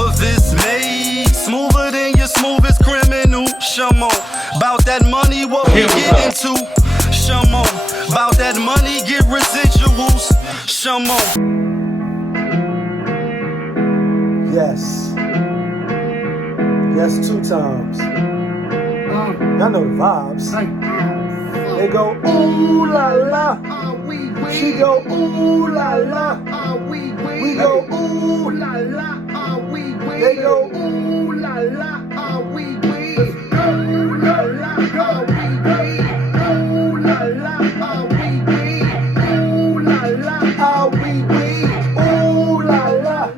POPAVIST made smoother than your smoothest criminal. Shamo, about that money, what we get into. Shamo, about that money, get residuals. Shamo. Yes. Yes, 2 times. Y'all know the vibes. They go, ooh la la. She go, ooh la la. We go, ooh la la. They go, ooh la la. Ooh la la. Ooh la la. Ooh la la. Ooh la la.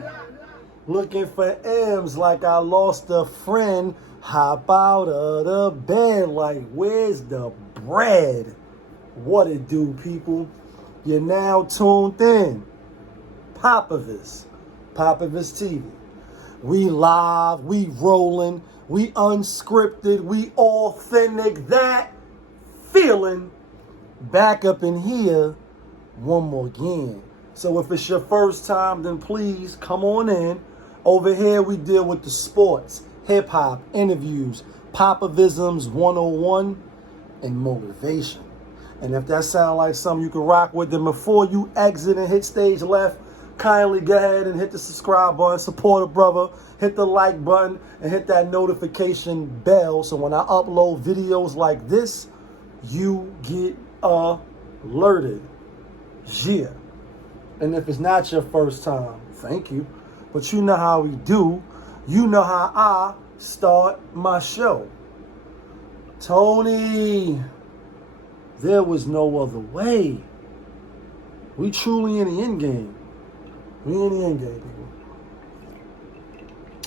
Looking for M's like I lost a friend. Hop out of the bed like, where's the bread? What it do, people? You're now tuned in. POPAVIST TV. We live, we rolling, we unscripted, we authentic. That feeling back up in here one more again. So if it's your first time, then please come on in. Over here we deal with the sports, hip-hop, interviews, Popavisms 101, and motivation. And if that sounds like something you can rock with, then before you exit and hit stage left, kindly go ahead and hit the subscribe button, support a brother, hit the like button, and hit that notification bell so when I upload videos like this, you get alerted. Yeah. And if it's not your first time, thank you. But you know how we do. You know how I start my show. Tony, there was no other way. We truly in the end game. We in the end game, people.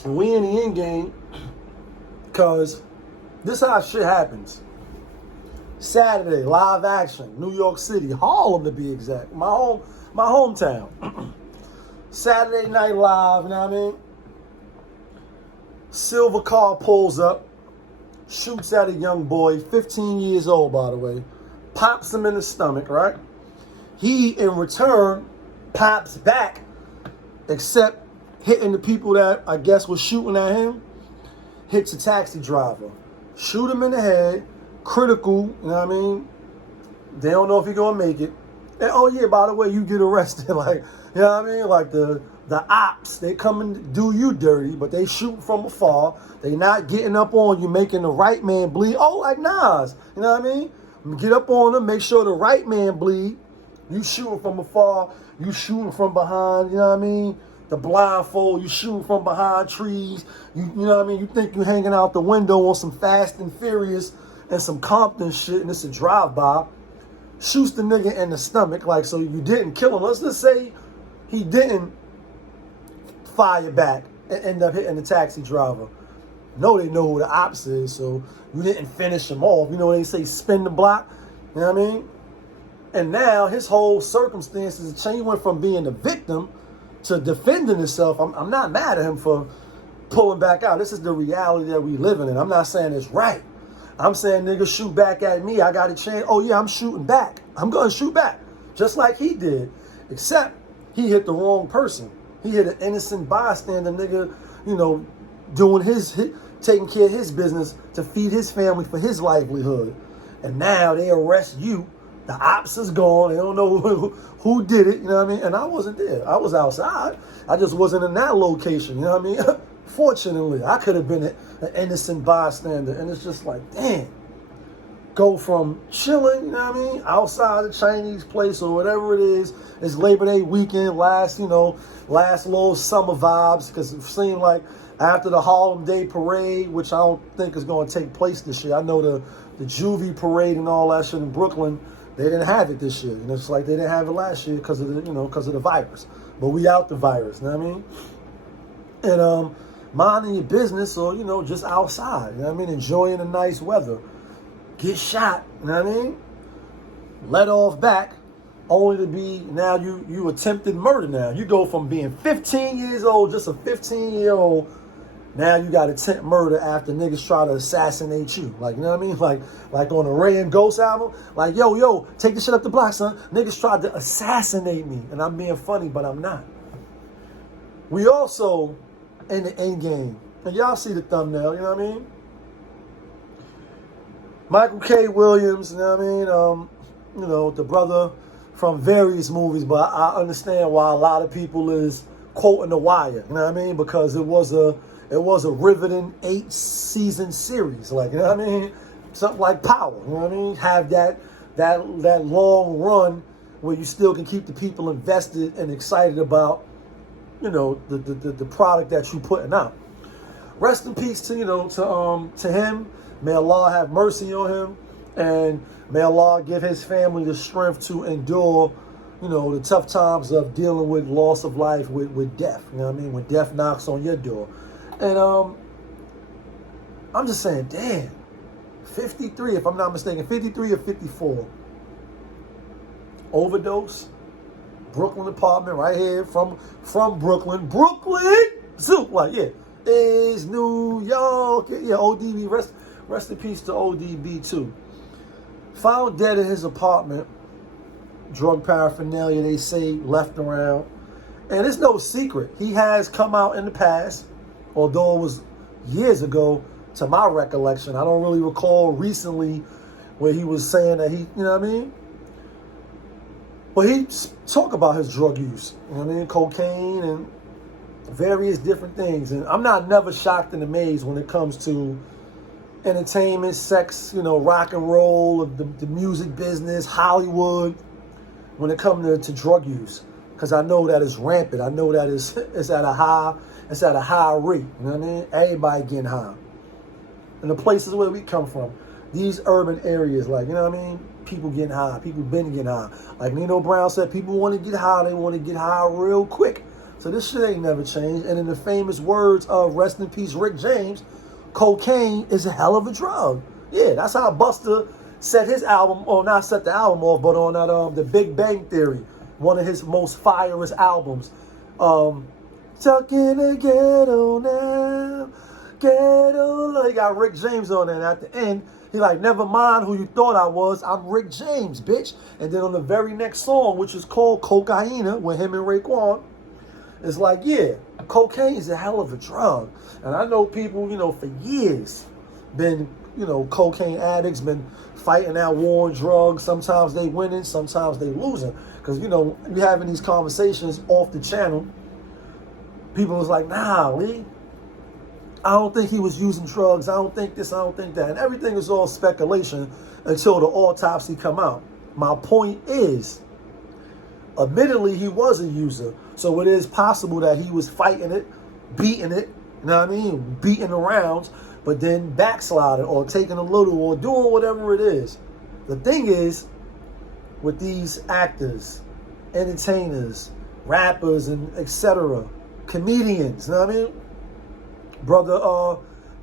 And we in the end game because this is how shit happens. Saturday, live action, New York City, Harlem to be exact. My hometown. Saturday Night Live, you know what I mean? Silver car pulls up, shoots at a young boy, 15 years old, by the way, pops him in the stomach, right? He, in return, pops back, except hitting the people that I guess was shooting at him, hits a taxi driver, shoot him in the head, critical, you know what I mean? They don't know if he's gonna make it. And oh yeah, by the way, you get arrested, like, you know what I mean? Like the ops, they come and do you dirty, but they shoot from afar. They not getting up on you, making the right man bleed. Oh, like Nas, you know what I mean? Get up on them, make sure the right man bleed. You shooting from afar, you shooting from behind, you know what I mean? The blindfold, you shooting from behind trees. You know what I mean? You think you hanging out the window on some Fast and Furious and some Compton shit, and it's a drive-by. Shoots the nigga in the stomach, like, so you didn't kill him. Let's just say he didn't fire back and end up hitting the taxi driver. No, they know who the ops is, so you didn't finish him off. You know they say spin the block, you know what I mean? And now his whole circumstances change. He went from being a victim to defending himself. I'm not mad at him for pulling back out. This is the reality that we living in. I'm not saying it's right. I'm saying niggas shoot back at me. I got a chance. Oh yeah, I'm shooting back. I'm going to shoot back. Just like he did. Except he hit the wrong person. He hit an innocent bystander nigga, you know, doing taking care of his business to feed his family for his livelihood. And now they arrest you. The ops is gone. They don't know who did it, you know what I mean? And I wasn't there. I was outside. I just wasn't in that location, you know what I mean? Fortunately, I could have been an innocent bystander. And it's just like, damn. Go from chilling, you know what I mean, outside the Chinese place or whatever it is. It's Labor Day weekend, last little summer vibes, because it seemed like after the Harlem Day parade, which I don't think is going to take place this year. I know the Juvie parade and all that shit in Brooklyn, they didn't have it this year. And it's like they didn't have it last year because of the virus. But we out the virus, you know what I mean? And minding your business or, just outside, you know what I mean? Enjoying the nice weather. Get shot, you know what I mean? Let off back, only to be, now you attempted murder now. You go from being 15 years old, just a 15-year-old, now you got attempt murder after niggas try to assassinate you. Like, you know what I mean? Like on the Ray and Ghost album, like, yo, take the shit up the block, son. Niggas tried to assassinate me. And I'm being funny, but I'm not. We also in the end game. And y'all see the thumbnail, you know what I mean? Michael K. Williams, you know what I mean? You know, the brother from various movies, but I understand why a lot of people is quoting The Wire, you know what I mean? Because it was a riveting 8-season series, like, you know what I mean? Something like Power, you know what I mean? Have that long run where you still can keep the people invested and excited about, you know, the product that you're putting out. Rest in peace to, you know, to him. May Allah have mercy on him, and may Allah give his family the strength to endure, you know, the tough times of dealing with loss of life, with death. You know what I mean? When death knocks on your door. And I'm just saying, damn, 53, if I'm not mistaken, 53 or 54. Overdose, Brooklyn apartment right here from Brooklyn. Zoop, like, yeah, is New York. Yeah, ODB, rest in peace to ODB too. Found dead in his apartment. Drug paraphernalia, they say, left around. And it's no secret. He has come out in the past, although it was years ago, to my recollection. I don't really recall recently where he was saying that he, you know what I mean? But he talk about his drug use, you know what I mean? Cocaine and various different things. And I'm not never shocked and amazed when it comes to entertainment, sex, you know, rock and roll, the music business, Hollywood, when it comes to drug use. Because I know that it's rampant. I know that it's at a high rate. You know what I mean? Everybody getting high. And the places where we come from, these urban areas, like, you know what I mean? People getting high. People been getting high. Like Nino Brown said, people want to get high. They want to get high real quick. So this shit ain't never changed. And in the famous words of rest in peace Rick James, cocaine is a hell of a drug. Yeah, that's how Buster set his album, or not set the album off, but on that the Big Bang Theory, one of his most fireest albums. Stuck in the ghetto now, ghetto. He got Rick James on there, and at the end, he like, never mind who you thought I was, I'm Rick James, bitch. And then on the very next song, which is called Cocaina, with him and Faquan, it's like, yeah, cocaine is a hell of a drug. And I know people, you know, for years been, you know, cocaine addicts, been fighting that war on drugs. Sometimes they winning, sometimes they losing. Because, you know, you having these conversations off the channel, people was like, nah, Lee, I don't think he was using drugs. I don't think this, I don't think that. And everything is all speculation until the autopsy come out. My point is, admittedly, he was a user. So it is possible that he was fighting it, beating it, you know what I mean? Beating the rounds, but then backsliding or taking a little or doing whatever it is. The thing is, with these actors, entertainers, rappers, and etc., comedians, you know what I mean? Brother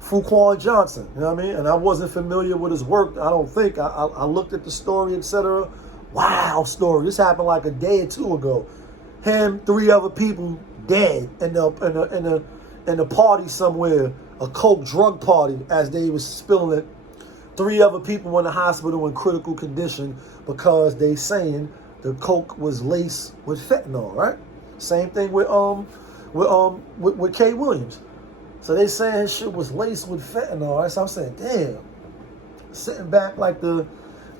FAQUANJOHNSON, you know what I mean? And I wasn't familiar with his work, I don't think. I looked at the story, etc. Wow, story. This happened like a day or two ago. Him, 3 other people dead in a party somewhere, a coke drug party, as they was spilling it. 3 other people in the hospital in critical condition because they saying the coke was laced with fentanyl, right? Same thing with K. Williams. So they saying his shit was laced with fentanyl. Right? So I'm saying, damn. Sitting back like the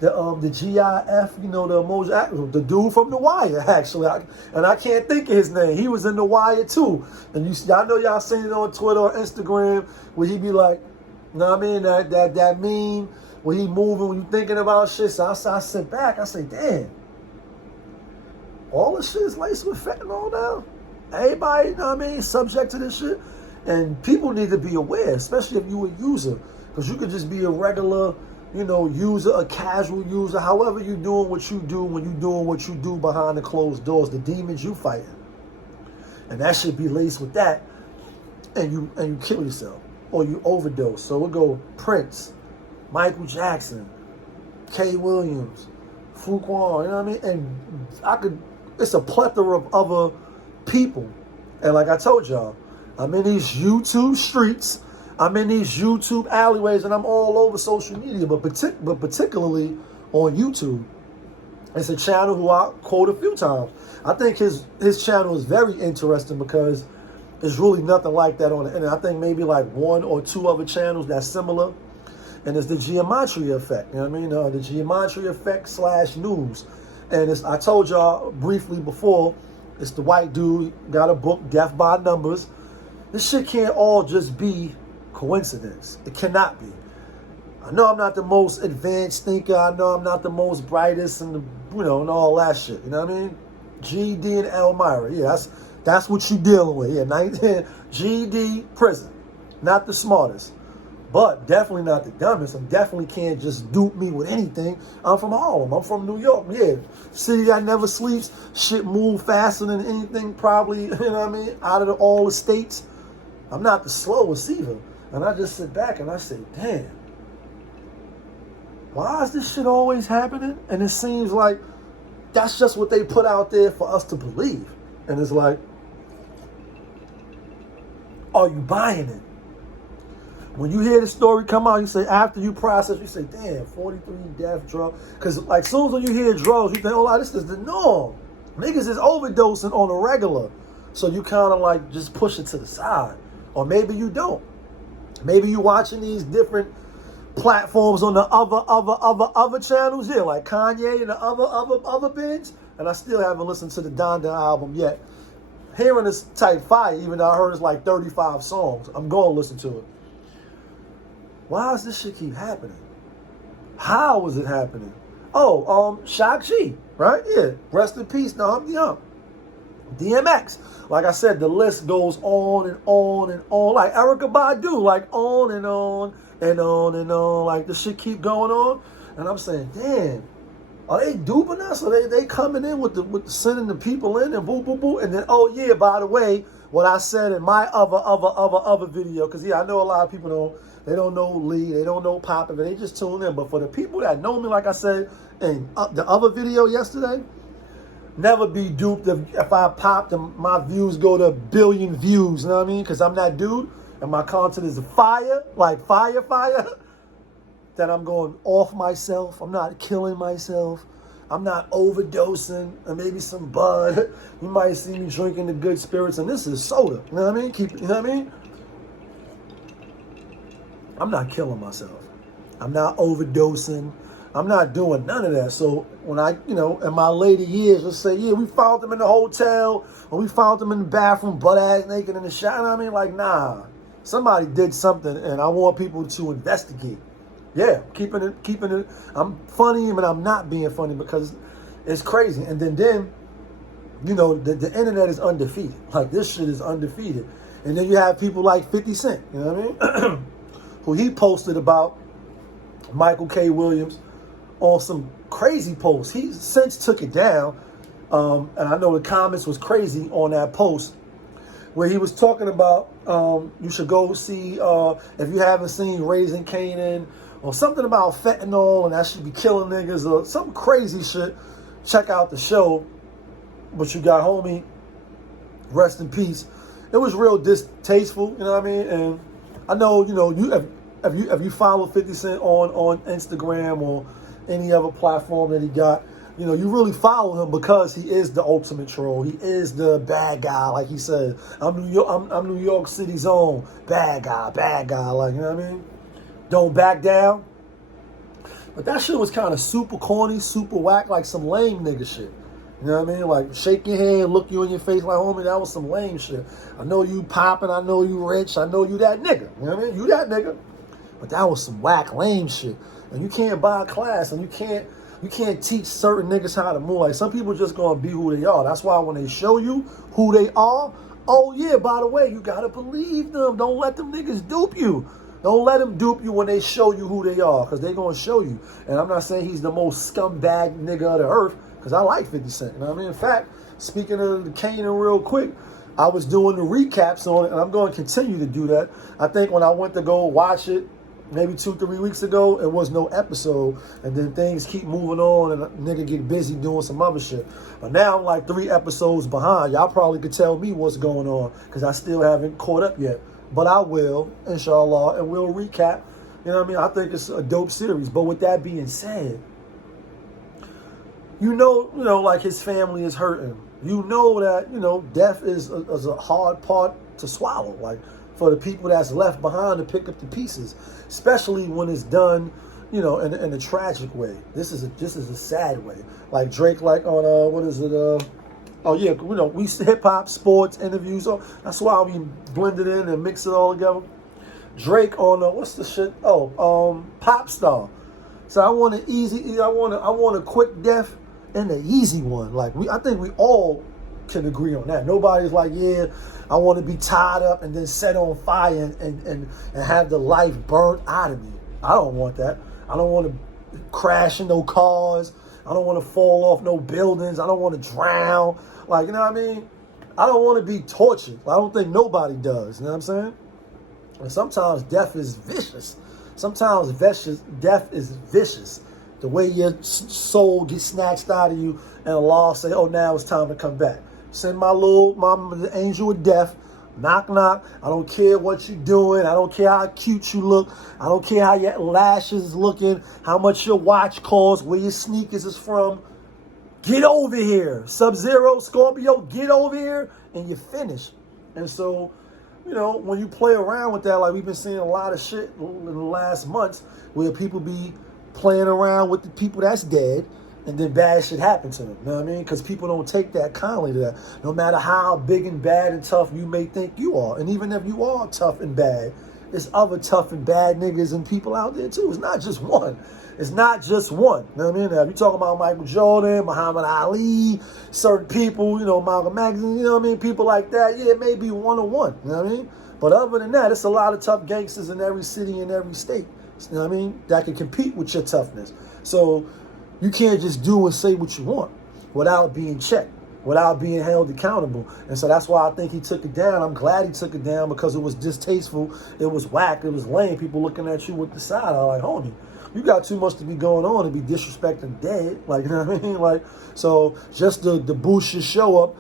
GIF, you know, the emoji, the dude from The Wire, actually. And I can't think of his name. He was in The Wire, too. And I know y'all seen it on Twitter or Instagram where he be like, you know what I mean, that meme where he moving, when you thinking about shit. So I sit back, I say, damn. All this shit is laced with fentanyl now? Everybody, you know what I mean, subject to this shit? And people need to be aware, especially if you a user. Because you could just be a regular, you know, user, a casual user, however you doing what you do when you doing what you do behind the closed doors, the demons you fighting. And that should be laced with that, and you kill yourself, or you overdose. So we'll go Prince, Michael Jackson, K. Williams, Faquan, you know what I mean? And it's a plethora of other people. And like I told y'all, I'm in these YouTube streets, I'm in these YouTube alleyways, and I'm all over social media, but particularly on YouTube. It's a channel who I quote a few times. I think his channel is very interesting because There's really nothing like that on the internet. I think maybe like 1 or 2 other channels that's similar. And it's the geometry effect. You know what I mean? The geometry effect / news. And I told y'all briefly before, it's the white dude, got a book, Death by Numbers. This shit can't all just be coincidence. It cannot be. I know I'm not the most advanced thinker. I know I'm not the most brightest and and all that shit. You know what I mean? GED and Elmira. Yeah, that's what you dealing with. Yeah, 19 GED prison. Not the smartest, but definitely not the dumbest. And definitely can't just dupe me with anything. I'm from Harlem. I'm from New York. Yeah, city that never sleeps. Shit move faster than anything probably, you know what I mean, out of all the states. I'm not the slowest either. And I just sit back and I say, damn, why is this shit always happening? And it seems like that's just what they put out there for us to believe. And it's like, are you buying it? When you hear the story come out, you say, after you process, you say, damn, 43 death, drug. Because like soon as you hear drugs, you think, oh, this is the norm. Niggas is overdosing on a regular. So you kind of like just push it to the side. Or maybe you don't. Maybe you watching these different platforms on the other channels, yeah, like Kanye and the other bands. And I still haven't listened to the Donda album yet. Hearing this type fire, even though I heard it's like 35 songs, I'm going to listen to it. Why does this shit keep happening? How is it happening? Oh, Shaq-G, right? Yeah, rest in peace, DMX. Like I said, the list goes on and on and on. Like Erykah Badu, like on and on and on and on. Like the shit keep going on. And I'm saying, damn, are they duping us? Are they coming in with the sending the people in and boo boo boo? And then, oh yeah, by the way, what I said in my other video, because yeah, I know a lot of people don't know Lee, they don't know Pop, they just tune in. But for the people that know me, like I said in the other video yesterday, never be duped if I popped and my views go to 1 billion views, you know what I mean? Because I'm that dude and my content is fire, like fire, that I'm going off myself. I'm not killing myself. I'm not overdosing and maybe some bud. You might see me drinking the good spirits, and this is soda, you know what I mean? You know what I mean? I'm not killing myself. I'm not overdosing. I'm not doing none of that. So when I, in my later years, let's say, yeah, we found them in the hotel, or we found them in the bathroom, butt-ass naked in the shower. I mean, like, nah. Somebody did something, and I want people to investigate. Yeah, keeping it. I'm funny, but I'm not being funny because it's crazy. And then the internet is undefeated. Like, this shit is undefeated. And then you have people like 50 Cent, you know what I mean? Who he posted about Michael K. Williams on some crazy posts. He since took it down. And I know the comments was crazy on that post where he was talking about you should go see, if you haven't seen Raising Kanan, or something about fentanyl and that should be killing niggas, or some crazy shit. Check out the show. But you got homie, rest in peace. It was real distasteful, you know what I mean? And I know, if you follow 50 Cent on Instagram or any other platform that he got, you really follow him because he is the ultimate troll. He is the bad guy, like he said. I'm New York City's own bad guy, like, you know what I mean? Don't back down. But that shit was kind of super corny, super whack, like some lame nigga shit. You know what I mean? Like, shake your hand, look you in your face like, homie, that was some lame shit. I know you popping, I know you rich, I know you that nigga. You know what I mean? You that nigga. But that was some whack, lame shit. And you can't buy a class, and you can't teach certain niggas how to move. Like, some people just gonna be who they are. That's why when they show you who they are, oh yeah, by the way, you gotta believe them. Don't let them niggas dupe you. Don't let them dupe you when they show you who they are, because they gonna show you. And I'm not saying he's the most scumbag nigga of the earth, because I like 50 Cent. You know what I mean? In fact, speaking of the Kanan real quick, I was doing the recaps on it, and I'm going to continue to do that. I think when I went to go watch it, maybe 2-3 weeks ago, it was no episode, and then things keep moving on, and a nigga get busy doing some other shit. But now I'm like 3 episodes behind. Y'all probably could tell me what's going on, because I still haven't caught up yet. But I will, inshallah, and we'll recap. You know what I mean? I think it's a dope series. But with that being said, like his family is hurting. You know that, death is a hard part to swallow. Like, for the people that's left behind to pick up the pieces, especially when it's done, you know, in a tragic way. This is a sad way. Like Drake, like on what is it? Oh yeah, you know, we hip hop, sports, interviews. So that's why we blend it in and mix it all together. Drake on what's the shit? Oh, Pop Star. So I want an easy. I want a quick death and an easy one. Like I think we all can agree on that. Nobody's like, yeah, I want to be tied up and then set on fire and have the life burnt out of me. I don't want that. I don't want to crash in no cars. I don't want to fall off no buildings. I don't want to drown. Like, you know what I mean? I don't want to be tortured. I don't think nobody does. You know what I'm saying? And sometimes death is vicious. Sometimes death is vicious. The way your soul gets snatched out of you and Allah say, oh, now it's time to come back. Send my little mama, the angel of death. Knock, knock. I don't care what you're doing. I don't care how cute you look. I don't care how your lashes is looking, how much your watch costs, where your sneakers is from. Get over here. Sub-Zero, Scorpio, get over here, and you're finished. And so, you know, when you play around with that, like we've been seeing a lot of shit in the last months where people be playing around with the people that's dead, and then bad shit happen to them. You know what I mean? Because people don't take that kindly to that. No matter how big and bad and tough you may think you are. And even if you are tough and bad, there's other tough and bad niggas and people out there too. It's not just one. It's not just one. You know what I mean? Now, if you're talking about Michael Jordan, Muhammad Ali, certain people, you know, Malcolm X, you know what I mean? People like that, yeah, it may be one-on-one. You know what I mean? But other than that, it's a lot of tough gangsters in every city and every state. You know what I mean? That can compete with your toughness. So you can't just do and say what you want without being checked, without being held accountable. And so that's why I think he took it down. I'm glad he took it down because it was distasteful. It was whack. It was lame. People looking at you with the side eye like, homie, you got too much to be going on to be disrespecting dead. Like, you know what I mean? Like, so just to boost your show up,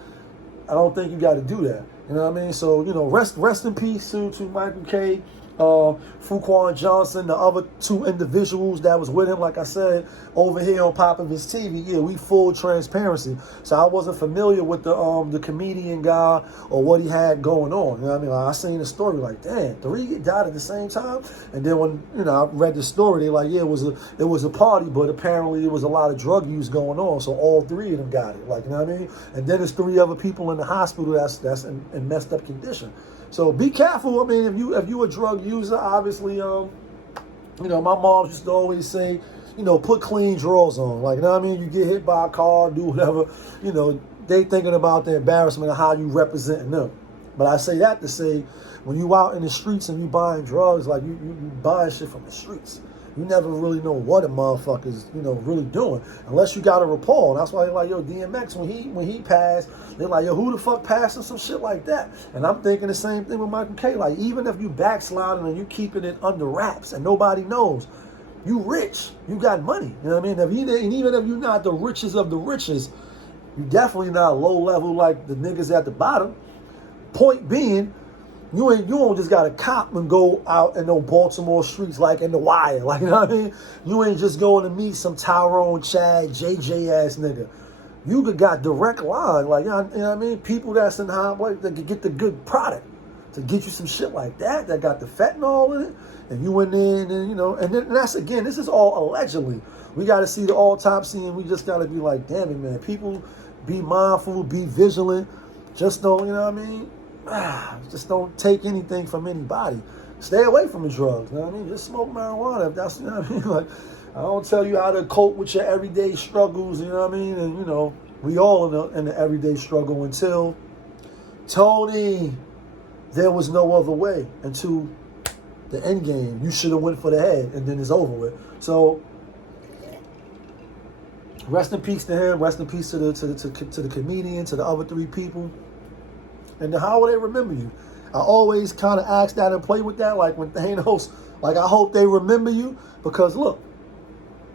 I don't think you got to do that. You know what I mean? So, you know, rest in peace to Michael K. FAQUANJOHNSON, the other two individuals that was with him, like I said, over here on POPAVIST TV, yeah, we full transparency. So I wasn't familiar with the comedian guy or what he had going on. You know what I mean? Like, I seen the story, like, damn, 3 died at the same time. And then when, you know, I read the story, they like, yeah, it was a party, but apparently there was a lot of drug use going on. So all 3 of them got it. Like, you know what I mean? And then there's 3 other people in the hospital that's in messed up condition. So be careful. I mean, if you a drug user, obviously, you know, my mom used to always say, you know, put clean drawers on. Like, you know what I mean? You get hit by a car, do whatever, you know, they thinking about the embarrassment of how you representing them. But I say that to say, when you out in the streets and you buying drugs, like you buying shit from the streets. You never really know what a motherfucker's, you know, really doing unless you got a rapport. That's why they're like, yo, DMX, when he passed, they're like, yo, who the fuck passing some shit like that? And I'm thinking the same thing with Michael K. Like, even if you backsliding and you keeping it under wraps and nobody knows, you rich, you got money. You know what I mean? And even if you're not the richest of the richest, you definitely not low level like the niggas at the bottom. Point being, you don't just got to cop and go out in no Baltimore streets like in The Wire. Like, you know what I mean? You ain't just going to meet some Tyrone, Chad, JJ ass nigga. You got direct line. Like, you know what I mean? People that's in high place that can get the good product to get you some shit like that got the fentanyl in it. And you went in and, you know, and that's, again, this is all allegedly. We got to see the autopsy and we just got to be like, damn it, man. People be mindful, be vigilant. Just don't, you know what I mean? Just don't take anything from anybody. Stay away from the drugs. You know what I mean? Just smoke marijuana if that's, you know what I mean? Like, I don't tell you how to cope with your everyday struggles. You know what I mean? And you know, we all in the everyday struggle until Tony. There was no other way until the end game. You should have went for the head, and then it's over with. So rest in peace to him. Rest in peace to the comedian, to the other 3 people. And how will they remember you? I always kind of ask that and play with that. Like when Thanos, like I hope they remember you because look,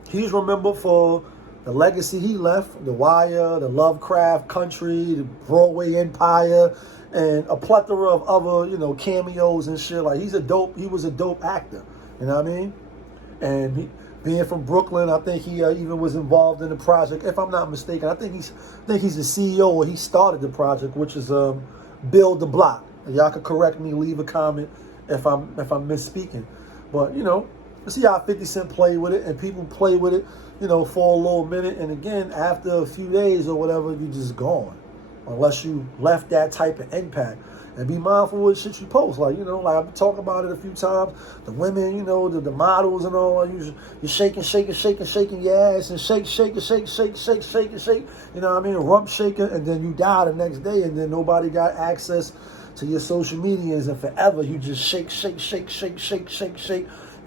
he's remembered for the legacy he left, The Wire, the Lovecraft Country, the Broadway Empire, and a plethora of other, you know, cameos and shit. Like he was a dope actor. You know what I mean? And being from Brooklyn, I think he even was involved in the project. If I'm not mistaken, I think he's the CEO or he started the project, which is Build the Block. Y'all could correct me, leave a comment if I'm misspeaking. But, you know, you see how 50 Cent play with it, and people play with it, you know, for a little minute. And again, after a few days or whatever, you just gone. Unless you left that type of impact. And be mindful with shit you post. Like, you know, like I've talked about it a few times. The women, you know, the models and all, you're shaking your ass and shake. You know what I mean? Rump shaking, and then you die the next day, and then nobody got access to your social medias, and forever you just shake,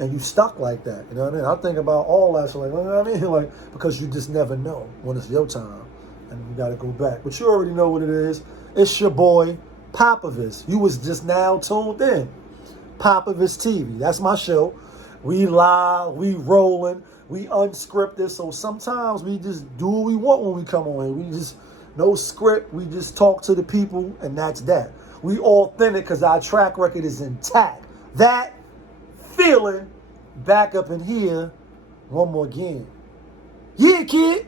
and you stuck like that. You know what I mean? I think about all that, so like, you know what I mean? Like, because you just never know when it's your time, and you got to go back. But you already know what it is. It's your boy, POPAVIST. You was just now tuned in. POPAVIST TV. That's my show. We live, we rolling, we unscripted. So sometimes we just do what we want when we come on here. We just, no script. We just talk to the people, and that's that. We authentic because our track record is intact. That feeling back up in here one more again. Yeah, kid.